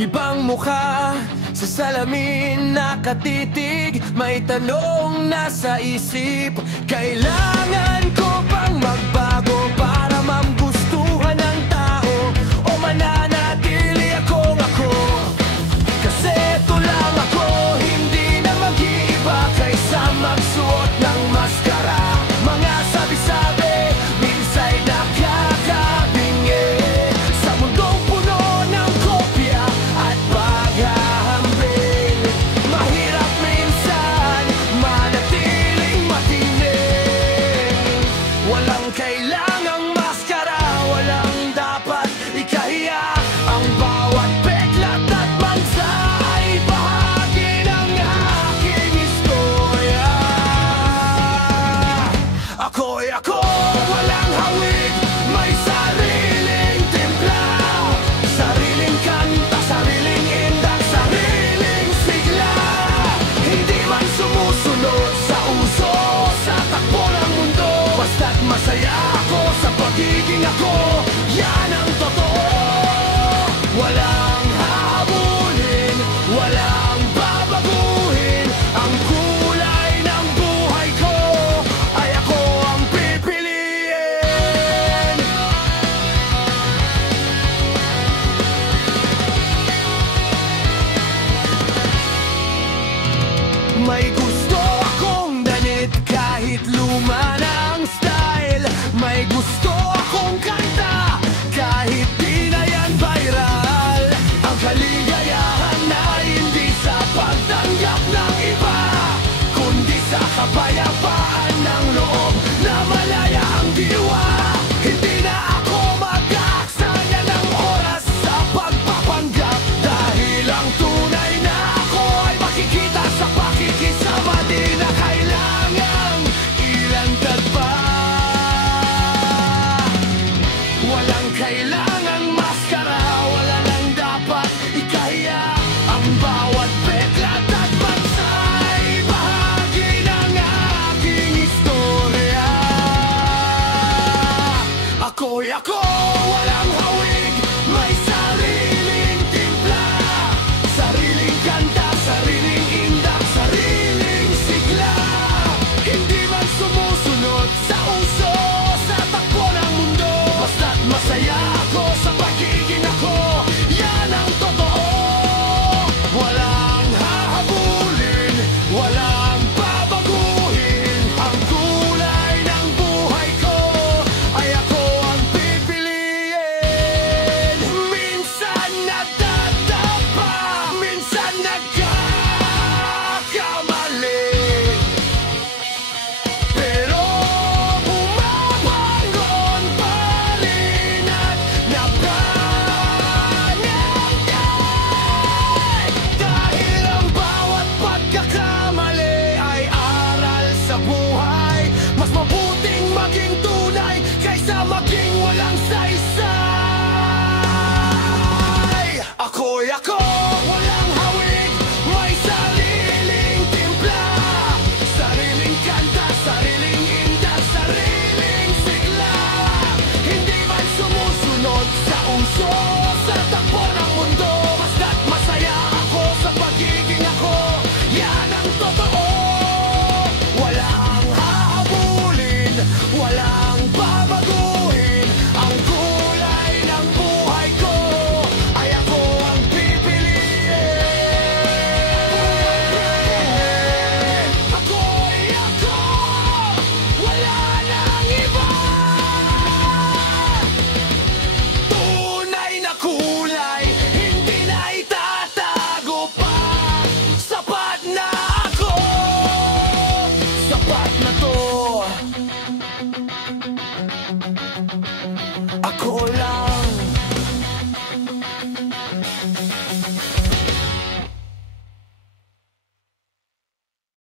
Ibang mukha sa salamin nakatitig, may tanong nasa isip. Kailangan ko bang magbago para magustuhan ng tao, o mananatili akong ako? Kasi ito lang ako, hindi na mag-iiba kaysa magsuot ng maskara. Mga sabi-sabi, minsa'y nakakabingi sa mundong puno ng kopya at paghahambing. Mahirap minsan manatiling matinig. Walang kailangang maskara, walang dapat ikahiya. Ang bawat peklat at bansa ay bahagi ng aking istorya. Ako'y ako, walang hawig, may sariling timpla, sariling kanta, sariling indak, sariling sigla. Hindi man sumusunod sa uso, sa takbo ng mundo, basta't masaya ako sa pagiging ako. Yan ang totoo. Walang hahabulin, walang babaguhin. Ang kulay ng buhay ko ay ako ang pipiliin. May gusto akong danit kahit luma ng style. May gusto akong kanta kahit di na yan viral. Ang kaligayahan ay hindi sa pagtanggap ng iba, kundi sa kapayapaan ng loob na malaya ang diwa. Hindi na ako mag-aaksaya ng oras sa pagpapanggap, dahil ang tunay na ako ay makikita sa pakikisama. Di na kailangang ilantad pa. Walang kailangang maskara, wala nang dapat ikahiya. Ang bawat peklat at bansa ay bahagi ng aking istorya. Ako'y ako, walang hawig, may sariling timpla, sariling kanta, sariling indak, sariling sigla. Hindi man sumusunod sa uso, sa takbo ng mundo, basta't masaya ako sa pagiging ako. Yan ang totoo. Walang hahabulin, walang babaguhin. Ang kulay ng buhay ko ay ako ang pipiliin. Minsan nadadapa, minsan nagkakamali, pero bumabangon pa rin at napanatay. Dahil ang bawat pagkakamali ay aral sa buhay. Mas mabuting maging tunay kaysa maging walang saysay. Ako'y ako, walang hawig, may sariling timpla, sariling kanta, sariling